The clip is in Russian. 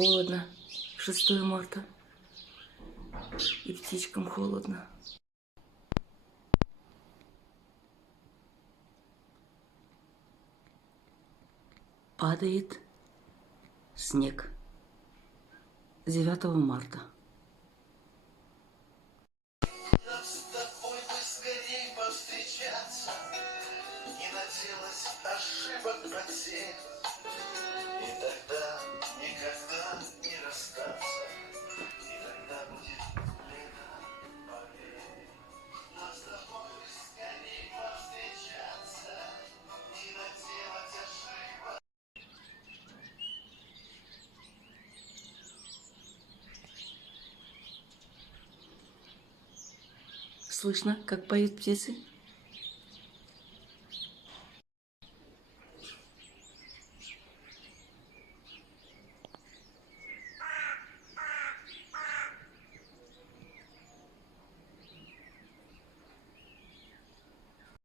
холодно. 6 марта. И птичкам холодно. Падает снег 9 марта. Нам с тобой бы скорей повстречаться, не наделать ошибок потерь, и тогда никогда не расстаться, и тогда будет лето, поверь. Нам с тобой бы скорей повстречаться, не наделать ошибок. Слышно, как поют птицы?